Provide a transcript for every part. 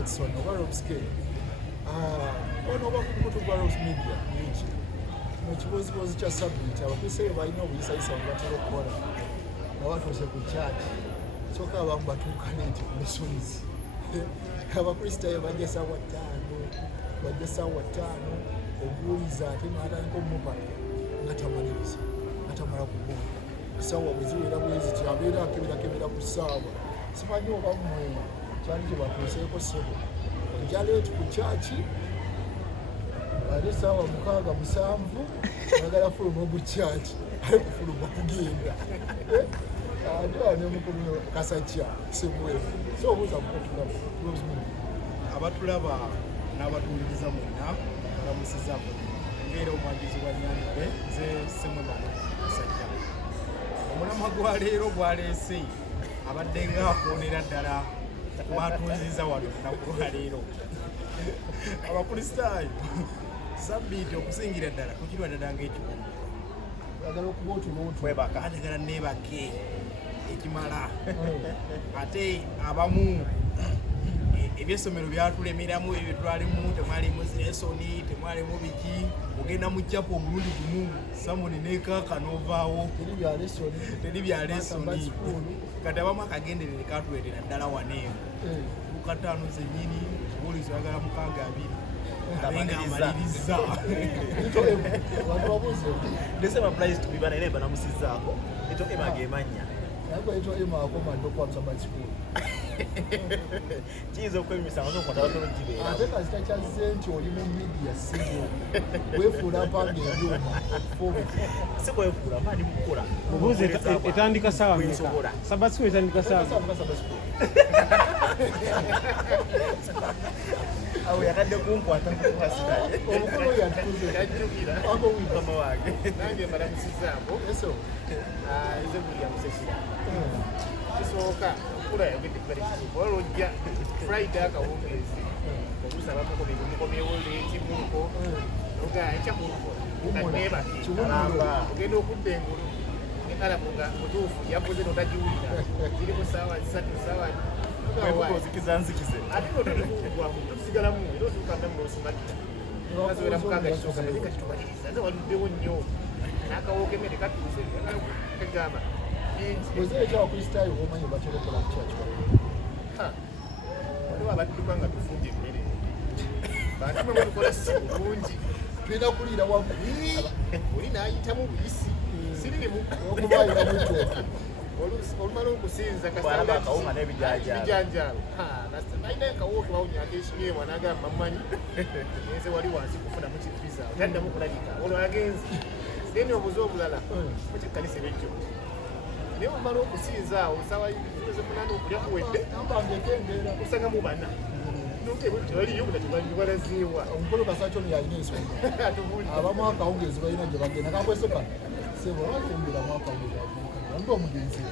Watson oba Robscale ono oba ku mukutu gwa Robs Media nyingi mu kibozibozi kya sabbiiti abakristaayo balina obuyisayisa bwe batera okukola nga batuuse ku church kyokka abamu batuuka neeti ku missions abakristaayo bajja ssaawa 5 obuuliza ate n'atandika omupaka nga tamaliriza nga tamala kubuuza essaawa bwe ziwera bwezi kyabeera akebera ku ssaawa simanyi oba mmwe kyali kye batuuseeko ssebo ojja leeti ku church ate essaawa 6-7 ayagala fuluma ku church ale kufuluma kugenda ate wanemukulu kasakya sebweru so obuuza mukotulaba abatulaba n'abatuwuliriza mwenna balamusizaako mbeera omwagizi wa Nyandibe nze Ssemwema Kasajja. Omulamwa gwa leero gwaleese abadde ng'akoonera ddala kubatuwuliriza wano lunaku lwa leero. Abakristaayo sabbiiti okusingira ddala kukirwa ddala ng'ekiwumbi twebaka njagala neebake ekimala ate abamu ebyessomero byatulemeramu ebyo twalimu temwalimu lesoni temwalimu biki ogenda mu kyapo omulundi gumu samoni nekaaka n'ovaawo teri bya lesoni kati abamu akagenderere katuweetera ddala waneewo lukataano zennyini obuulizi oyagala 6-2 abenga amaliriza ndese baprice tubibana naye banamusizaako eto emage emanya nayeto emakomanda okwabisa bakikulu kiyinza okwemisa nga nokwata batono gibeera ate kasita kyazze nti oli mu media sigo weefuula mpanga ebyuma si kwefuula maani mukukola obuuza etandika saawa meka sabasiku etandika saawa awo yakadde kunkwata kukwasitaye omukulu yatukuze yajjukira mama wange nange mbalamusizaako nze buli yamusesira kisooka okula yagedde kubali kituufu wala ojja Friday akawungeezi obusabako mukomyewo leetimuko ogaa ekyakulukola kaneebake ogenda okudda engulu alamu nga mutuufu yavuze notagiwulira kirimu saawa 3 saawa ozikizanzikize ate notatugwamu tusigalamu era otuukandamu n'osimakira kazoera mukanga kisooka naye kakitumaliriza nze waluddewo nnyo n'akawookemere katuuse kegamba bwezere ekyabakristaayo omanyi baterekola kukyakikola waliwo abadduka nga tufunja emmere bantumwe batukola si bulungi tulina kuliira wamu oli n'ayitamu buyisi siririmu okubaayira mwetooke olumala okusinza akawunga ebijanjaalo alina akawuka bawunyaka ekinyemwa n'agamba mmanyi nze wali wansi kufunamu kifiza taddamu kulabika olwo agenzi then obuze obulala mukikkanisa ebejjo naye omala okusinza awo sawa zemunana okulya kuwedde osanga mu bana tebaliyo balaziibwa omukulu kasakyo yalina ensonga abamu akawungeezi balina gye bagenda kakweseka sebo bakumbiramu akawungeezi amba omugenzi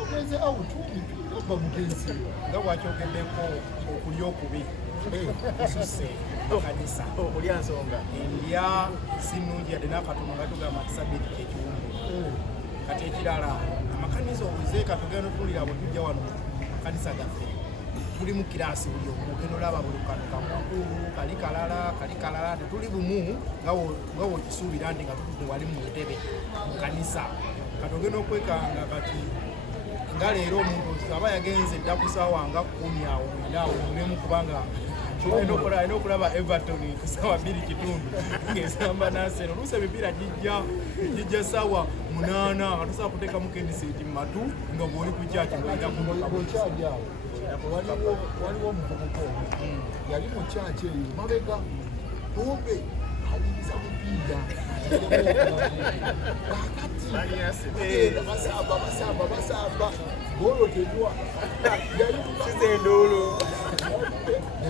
ogenze awutumi oba mugenzi nga bwakyogeddeko okulya okubi kususe kanisa okulya nsonga endya si nnungi yadde n'akatono nga tugamba nti sabbiiti kyekiwumbi kati ekirala amakanisa obuze katugenda otuwulira bwe tujja wano makanisa gaffe tuli mu kiraasi buli omu ogenda olaba buli kano kamukulu kali kalala tetuli bumu nga wokisuubira nti nga tutudde wali mu ntebe mu kanisa kati ogenda okwekanga kati nga leero omuntu aba yagenze dda ku ssaawa nga 10 awo mwendaawo mulemu kubanga alina okulaba Everton ku ssaawa 2 kitundu ng'esamba n'Arsenal oluusi emipiira gijja ssaawa 8 nga tosobola kuteekamu kendiseti mu matu nga bw'oli ku kyaki bw'okyali awo waliwo omuvubuka omu yali mu kyaki eyo mabega bombe aliriza mupiira basamba golo tenywa sizendoolo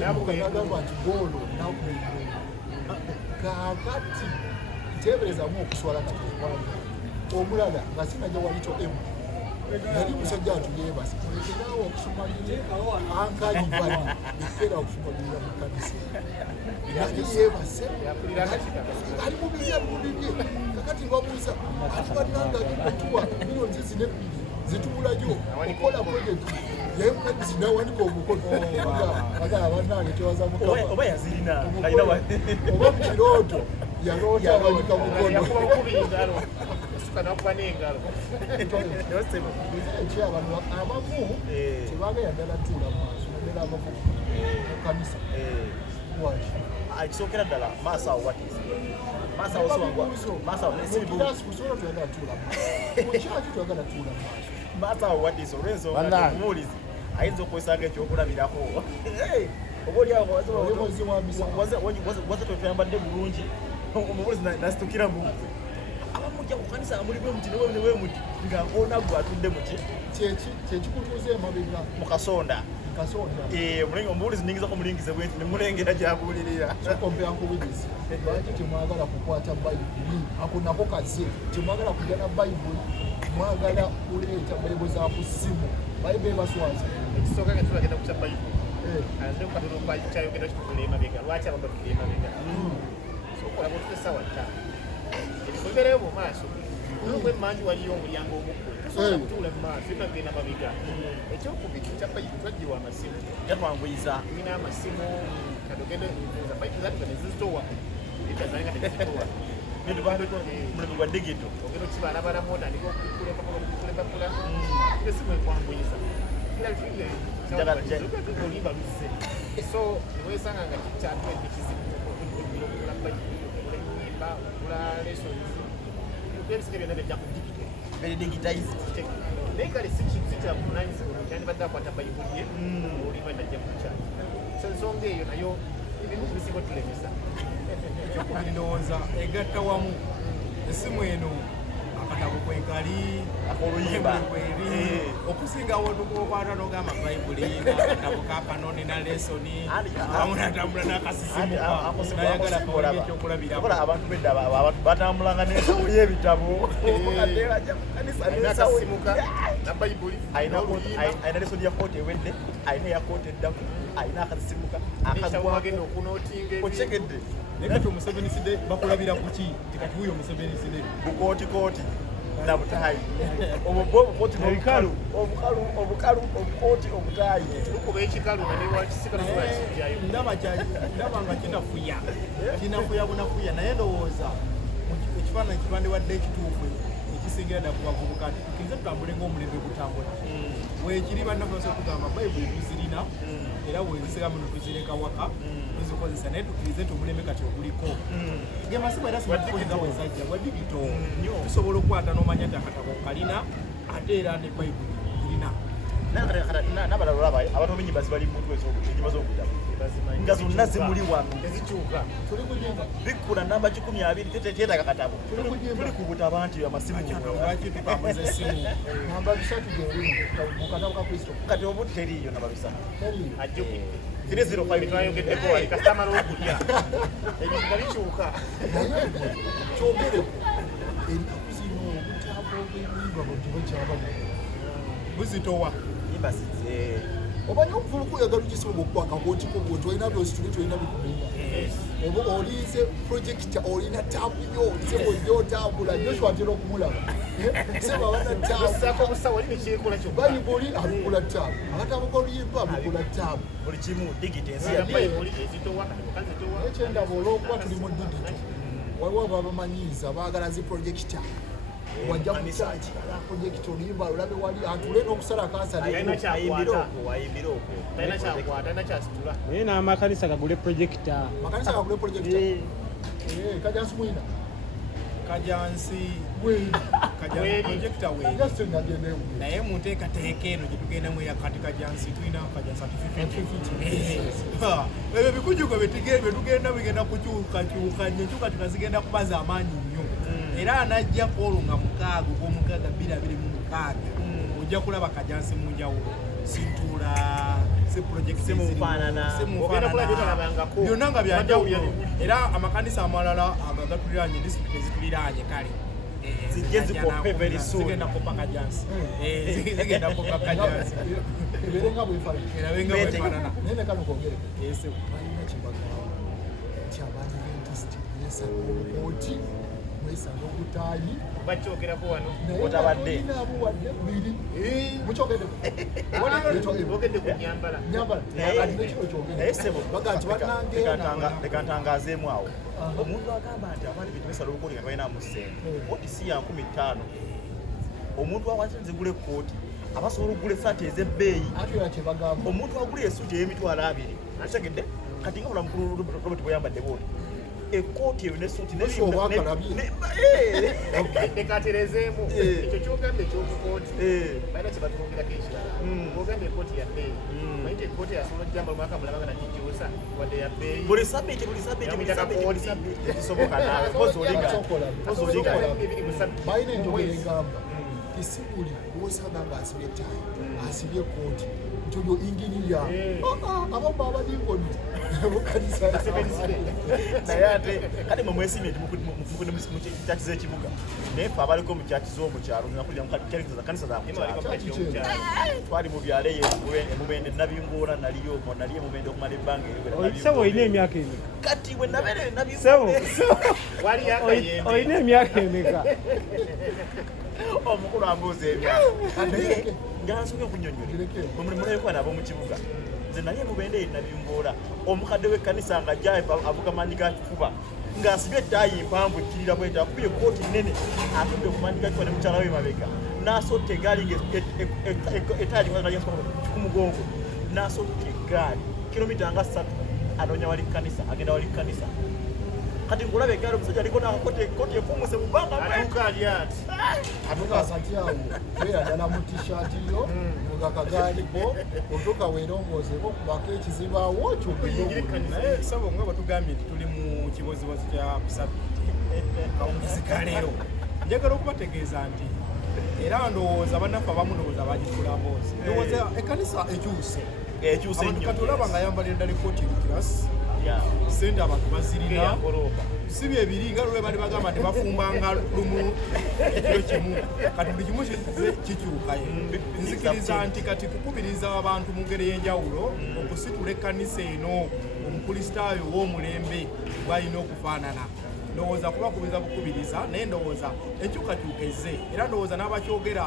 nagamba nti golo kakati teeberezamu okuswala kati ekwanga omulala nga sinaja walikyo emu yali musajja atuyeebase olekeraawo okusumalira ankayivali ekera okusumalira mu kanisa yali yeebase ali mubibye kakati babuuza ati bannanga alikotuwa miliyoni 2 zituulayo okola projekiti yemwezi nawandika omukono agala bannange tewaza mukama oba yazirina oba mu kirooto yaloota awandika mukono abantu abamu tebagenda ddala tuula mu maaso naddala abamu mu kanisa akisookera ddala maaso awo watiisi maaso awo mukirasi kusobola tuyagala tuula mu maaso mukyaki tuyagala tuula mu maaso maaso awo watiisi olw'ensonga omuwulizi ayinza okwesanga ekyokulabirako oba oliawo waze twetuyambadde bulungi omuwulizi nasitukira mu abamujja ku kanisa muli bwe muti newe muti ng'akoona gwe atudde muki kyekikutuuza emabega mu kasonda omuwulizi ningiza kumulingize bwenti nemulengera gyabuulirira sokompera nkubulizi lwaki temwagala kukwata bayibuli ako nako kaze temwagala kujja na bayibuli mwagala kuleeta bayibuli za ku ssimu bayibuli baswaza ekisooka nga tubagenda kuca bayibuli ate kukatula okukyayogera kitutula emabega lwaki abantu batula emabega sokola bwotute sawa ttaano ebifoberayo mu maaso nobwe emmanju waliyo omulyango omuggwe tusobola kutuula mu maaso ebagenda mabega ekyokubiri kya bayibuli twaggiwa amasimu gatwanguyiza tulina amasimu katogende za bayibuli zatuga nezizitowa etazalanga nezizitowa mulimu gwa digito ogenda okibalabalamu otandika okukulepapula esimu ekwanguyiza olimba luzze so niwesanga nga kikyatwedde kizibu okula bayibuli okula enyimba okula lessons ebisige byonna bijja ku digito digitized naye kale sikyabuvunaanyizibwa nti yandibadde akwata bayibuli ye olimba najja ku kyaki so ensonga eyo nayo ebimu kubisinga otulemesa ekyokubiri ndowooza egatta wamu essimu eno akatabo kwekali akoluyimba okusingawo tukokwata nogamba bayibuli nakatabo kakanoni na lesoni amu natambula nakasisimukanayagala kawulira ekyokulabirako abantu bedda abantu batambulanga n'ensawo y'ebitabo akasimuka na bayibuli ayina lesoni ya kooti ewedde ayina eya kooti eddaku ayina akasisimuka akagwagenda okunootinga okitegedde naye kati Museveni sidde bakulabira kuki tikati huyo Museveni sidde bukootikooti na butaayi obukooti n'obukalu obukooti obutaayi tukuba ekikalu naniwakisikaluakijjayo ndaba nga kinafuya bunafuya naye ndowooza ekifaananyi kitwandiwadde ekituufu ekisingira ddala ku bavubuka nti tukinze tutambule ng'omulembe gutambula weekiri bannaffe tugamba bayibuli tuzirina era wezisigamu netuzireka waka tuzikozesa naye tukirize nti omulembe kati oguliko gemasimu era simakukoza wezajja gwa digito tusobola okukwata n'omanya nti akatabo kalina ate era ne bayibuli irina n'abalala olaba abantu b'enyimba zibali muntu enyimba z'okuddamu nga zonna zimuli wano tezikyuka bikkula namba 12 teteetaaga katabo tuli ku butaba nti amasimu lwaki tukambuza essimu namba 3 gyerimu mu katabo ka Kristo kati obu teriiyo namba 3 ajjuki 305 twayogeddeko wali kasitama lw'okulya ebintu nga bikyuka naye kyogereko ennaku zino obutabo bw'enyimba bwekibakyaba buzitowa nyimba zize omanyi omufuluku oyagala okisobola okukwaka kootiko bwoti olina byosituli tolina bikumenya oba olize projekita olina taabu yo olize bwojja otambula joshua atera okumulaba sebabana osako obusawo oli nekyekola kyokka bayibuli abikola taabu akatabo koluyimba abikola taabu buli kimu digito ensi bayibuli ezitowa kazitowa ekyendaba olwokuba tuli mu digito waliwo ababamanyiiza baagala zi projekita wajja kukyakirala projekita oluyimba lulabe wali atule n'okusala ayimbire okwo talina kyakwata talina kyasitula naye n'amakanisa gagule projekita makanisa gagule projekita kajansi mwina kajansi projekita weeri jasite nagendeewu naye mu nteekateeka eno gyetugendamu eyakati kajansi tulina kajansi ebyo bikujuko byetugenda bigenda kukyukakyuka nnyo enkyuka tunazigenda kuba z'amaanyi nnyo era anajjako olwo nga mukaaga ogw'omukaaga 2026 ojja kulaba kajansi mu njawulo sintuula byonna nga byanjawulo era amakanisa amalala agatuliraanye disitulikiti ezituliraanye kale zigenda kopa kajansi zigenda kopa kajansi ebeerenga bwefaanana erabenga bwefaanana naye nekano kongere balina kyebagamba nti abadventisiti yesa obukooti mwesanga obutaayi bakyogerako wano Otabadde. nabuwadde biri mukyogedde ogedde ku nyambala ati nekino kyogedde naye sebo baga nti bannangeena leka ntangaazeemu awo omuntu agamba nti abaana bintu bisala obukoli nga balinamu ssente kooti si ya 15 omuntu awaze nzigula ekkooti abasobola okugula esaati ez'ebbeeyi ate era kyebagamba omuntu agula esuuti ey'emitwalo 2 ategedde kati nga mulamukulu Robert bweyambadde booti ekkooti eyo nesuuti nekaterezeemu ekyo kyogambye ekyokukooti balina kyebatwongerako ekirala ogambye ekooti ya bbeeyi mayite ekooti yasobola ojjamba omwaka mulabanga nagikyusa wadde ya bbeeyi buli sabbiiti ekisoboka nawe balina enjogera egamba isi buli lwosanga ng'asibye ettayi asibye ekooti nti oyo inginiya abamu abadingoni bukanisa naye ate kale mwe mwesimye mu kyaki z'ekibuga naye ffe abaliko mu kyaki z'omukyalo nakulira mukyaliza kanisa zamukyalo twali mu byalo eyo emubende nabinguula naliyo emubende okumala ebbanga Sebo olina emyaka emeka? kati bwe nabeere Sebo nabinguula olina emyaka emeka? omukulu ambuuza emyaka naye nga nsooka okunnyonnyola mulabikwa nabo mu kibuga nze nali emubende eyo nabinguula omukadde w'ekkanisa nga ajja avuga maanyi ga kifuba ng'asibye ettaayi empanvu ekkirira bweta akubye ekkooti nnene atudde ku maanyi ga kifuba ne mukyala we mabega n'asotta egaali ettaayi ku mugongo n'asotta eggaali kilomita nga 3 anoonya wali kkanisa agenda wali kkanisa kati ngulaba egaali omusajja aliko n'akakooti efumuse mu bbanga atuuka ali ati atuuka Santiago beera ddala mu tishaati yo muga kagaaliko otuuka weerongoozeeko kubako ekizibaawo naye sabo nga batugambye nti tuli mu kibozibozi kya kusabbiiti kawungizika leero njagala okubategeeza nti era ndowooza bannaffe abamu ndowooza bagitula mboozi ndowooza ekkanisa ekyuse ennyo kati olaba nga ayambalira ddala ekkooti erukirasi sente abantu bazirina si bye biri nga lwe bali bagamba nti bafumbanga lumu ekiro kimu kati buli kimu kikyukayo nzikiriza nti kati kukubiriza abantu mu ngeri y'enjawulo okusitula ekkanisa eno omukristaayo w'omulembe gwalina okufaanana ndowooza kubakubiriza bukubiriza naye ndowooza enkyukakyuka ezze era ndowooza n'abakyogera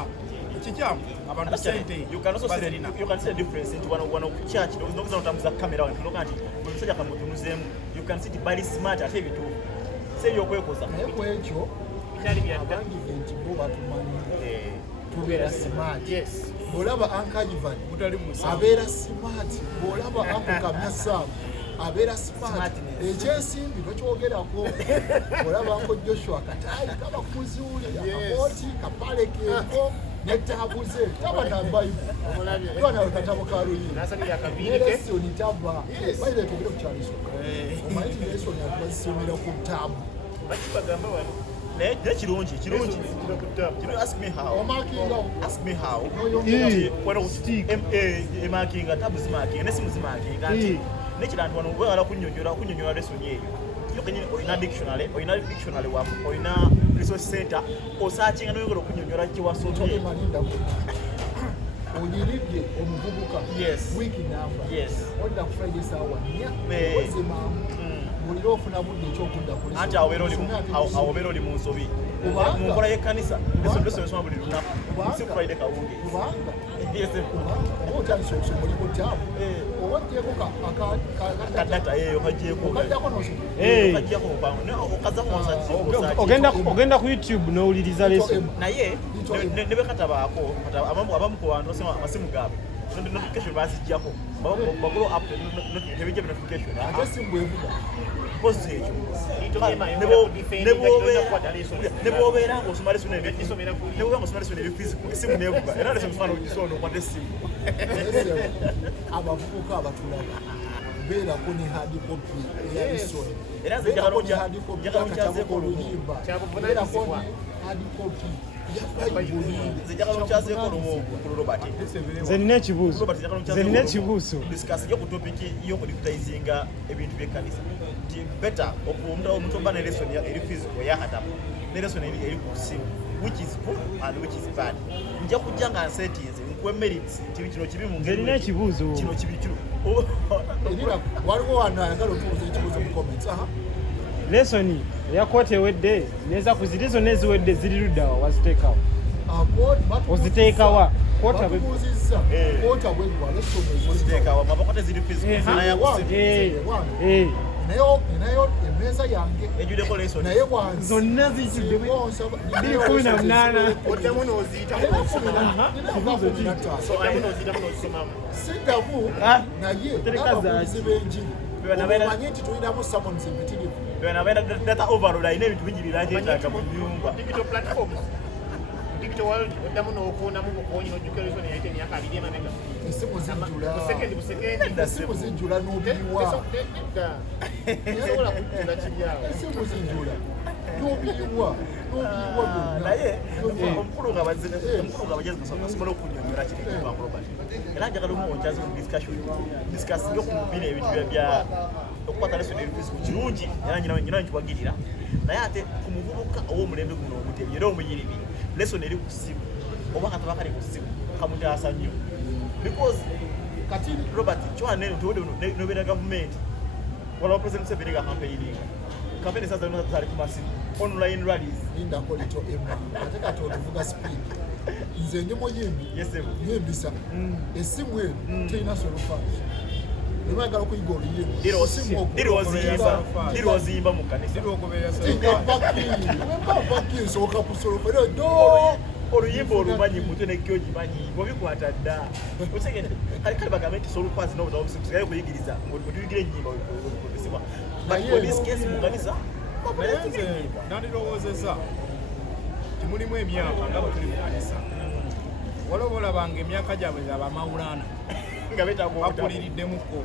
kikyamu abantu sente you can see the difference nti wano ku church nokuza notambuza kamera wano tuloga nti omusajja kamutunuzeemu you can see bali smart ate ebituufu si ebyokwekoza naye ku ekyo abangi nti bo batumanyi tubeera smart bw'olaba Ankajivan abeera smart bw'olaba Kamyasamu abeera smart ekyensimbi tokyogerako olaba Uncle Joshua kataayi kaba kuzuuli akakooti kapale keeko netaabuze taba na Bible twana katabo ka Luyini nelesoni taba bayire tugire ku kyaliso omanyi nelesoni atubasomera ku tabu bakibagamba wano naye kirungi ask me how emakinga tabu zimakinga nesimu zimakinga nti nekirantu wano wewala kunnyonnyola lesoni eyo olina dictionary wamu olina resource center osaakinga noyongera okunnyonnyola kiwasomye oyiridde omuvubuka wiiki namba odda ku Friday saawa 4 ozimaamu bulira ofuna budde ekyokudda ku anti awo obeera oli mu nsobi mu nkola y'ekkanisa esoma buli lunaku si Friday kawunge kubanga oba otandise okusoma oli ku taabu oba ojjeeko kadata okagyeko ogenda ku YouTube n'owuliriza leso naye ne bekatabaako abamu ku bantu basema amasimu gaabwe notification bazijjako bagulo up tebijja notification ate simbu evuga pozi ekyo ne bw'obeera ng'osoma leso nebifiziko esimu nevuga era leso mufana ogisona okwata esimu abavubuka abatulaba beerako ne hard copy eya lesoni era nze akatabo oluyimba beerako ne hard copy njagala okyazeeko olumu ku Robert nze nina ekibuuzo discussing ku topic y'okudiputizinga ebintu by'ekkanisa nti better omuntu oba ne lesson eri physical yakatabo ne lesson eri ku simu which is good and which is bad nja kujja nga nsetinze nkuwe merits nti kino kibi mu nze nina ekibuuzo kino kibi kino waliwo wano ayagala otubuuza ekibuuzo mu comments lesoni eya kooti ewedde neza kuzirizo neziwedde ziri luddawa waziteekawo oziteekawa koota bwe batubuuzizza koota bwegwa lesoni Oziteekawa mabakate ziri physical nayo emmeeza yange ejudeko lesson naye wansi zonna zijjudde 2:18 oddamu n'oziyitamu n'ozisomamu siddamu naye n'ababuuzi b'enjiri omanyi nti tulinamu summons empitirivu benabaenda data overload ayina ebintu bingi birajetaaga mu nyumba digital platforms digital world oddamu n'okuonamu bukonyi n'ojjukira lesoni yayite emyaka 2 emabega esimu zijjula busekendi esimu zijjula n'obiyiwa sobola kujjula kiryawo esimu zijjula n'obiyiwa byonna naye omukulu nga bagezi basobola okunyonyola kirikiba Robert era njagala omuonjazi mu discussinga okumubira ebintu bya okukwata lesoni ebifisiku kirungi era nyina nkiwagirira naye ate ku muvubuka ow'omulembe guno omutebi era omuyiribi lesoni eri ku ssimu oba kataba kali ku ssimu kamutaasa nnyo because kati Robert chwane nobera government wala president Museveni ga campaign sasa zali ku masimu online rallies linda kolito emma ate kati otuvuga speed nze ndi muyimbi yimbisa esimu eno terina solufaasi nemagala okuyiga oluyimbi dirozimba mu kanisa paki nsooka kusolofa oluyimba olumanyi mutwe nekyo gimanyi obikwata dda otegedde kale bagambe nti solufaasi nobuzaobusigaye okuyigiriza otuyigire ennyimba okozesebwa but for this case mu kanisa naye nze nandirowoozeza timulimu emyaka nga bwe tuli mu kanisa waliwo olabanga emyaka gyabwe abamawulana nga bakuliriddemukko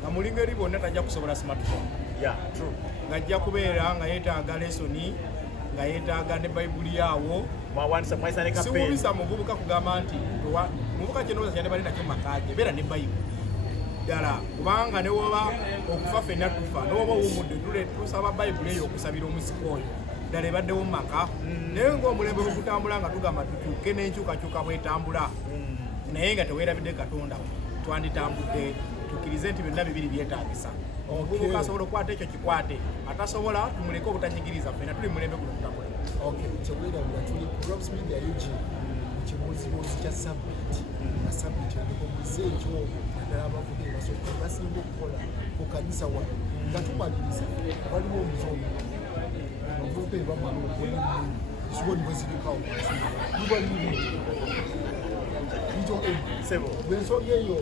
nga mulinga eri bonna tajja kusobola smartphone ng'ajja kubeera nga yeetaaga lesoni nga yeetaaga ne bayibuli yaawo siwubisa muvubuka kugamba nti muvubuka kyenooza kyane bali nakyo mumakaage beera ne bayibuli ddala kubanga ne woba okufa ffenna tufa newoba owumudde tusaba bayibuli eyo okusabira omusiko oyo ddala ebaddewo mu maka naye ng'omulembe gwekutambula nga tugamba tukyuke n'enkyukakyuka bwetambula naye nga teweerabidde katonda twanditambudde tukkirize nti byonna bibiri byetaagisa omuvubuka asobola okukwata ekyo kikwate atasobola tumuleke obutanyigiriza ffenna tuli mulembe guno tutambula teweerabira tuli Drops Media UG ekibuuzibuuzi kya sabbiiti nga sabbiiti endekomuze ekyo naddala abavubi basobola basinga okukola ku kanisa wano nga tumaliriza waliwo omuzono abavubuka ebamala okukola ennimi ziwoni bwe zirikawo libaliri bwensonga eyo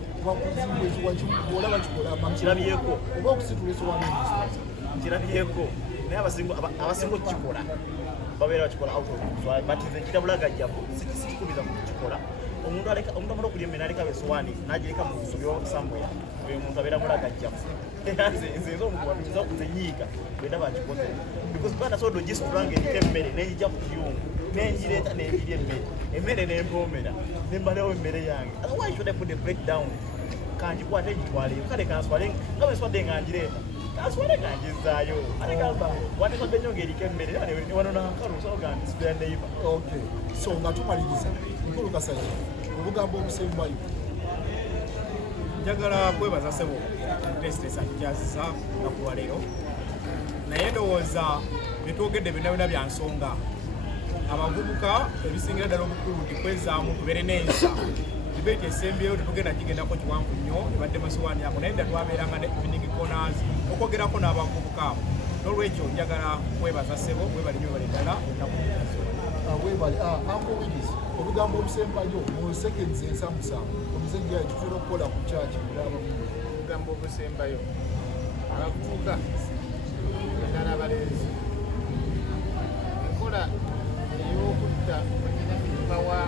olaba kikola kirabyeko oba okusitula esowaani kirabyeko naye abasinga okukikola babeera bakikola but nze kitabulagajjamu sikikubiza mu kukikola omuntu amala okulya emmere aleka besowaani n'agireka mu busubi osambuya oyo omuntu abeera mulagajjamu era nze omukubaza nze nyiiga bwenda bakikoze because banasobola ogisitula ng'erika emmere n'egijja ku kiyungu nenjireeta nenjirya emmere nempoomera nembalewo emmere yange why should I put a breakdown kanjikwate njitwaleyo kale kanswale nga bwenswadde nga njireeta kanswale kanjizaayo ate gamba wateswadde nnyo ng'erika emmere wano nankalu soga ntisibira neiba so nga tumaliriza nkulu Kasajja obugambo obusembayo njagala kwebaza ssebo tesitesa kikyaziza nga kuwa leero naye ndowooza byetwogedde byonna byonna bya nsonga abavubuka ebisingira ddala obukulu ndikwezaamu tubeere n'ensa dibeeti esembyeyo tetugenda kigendako kiwanvu nnyo ebadde masowaani ako naye dda twabeeranga ne evening corners okwogerako n'abavubuka abo n'olwekyo njagala kwebaza ssebo webali nnyo webali ddala ennaku webali Uncle Willis obugambo obusembayo mu seconds ensamusanvu omuzejja tusobola okukola ku kyaki obugambo obusembayo abavubuka ddala abalenzi enkola ey'okutta pawa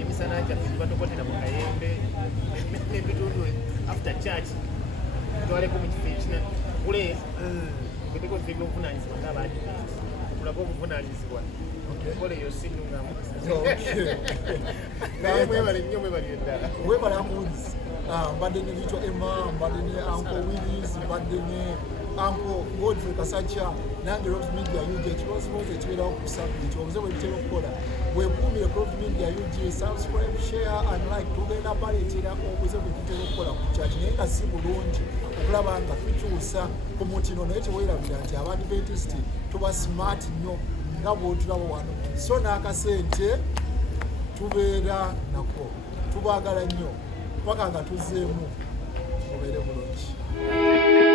emisana gyaffe gibatokotera mu kayembe n'ebitundu after church twaleko mu kifo ekina kule etekoze ebyobuvunanyizibwa ng'abaadiventi okulaga obuvunanyizibwa enkola eyo sinnungamu naye mwebale nnyo mwebali eddala webala Uncle Willis mbadde ne Little Emma mbadde ne Uncle Willis mbadde ne Uncle Godfrey Kasacha nange Love Media UG ekibozibozi ekibeerawo ku sabbiiti obuze bwe bitera okukola weekuumire ku Love Media UG subscribe share and like tugenda baleetera obuze bwe tutera okukola ku kyaki naye nga si bulungi okulaba nga tukyusa ku mutino naye teweerabira nti Abadventist tuba smart nnyo nga bwotulaba wano so n'akasente tubeera nako tubaagala nnyo paka nga tuzzeemu mubeere bulungi.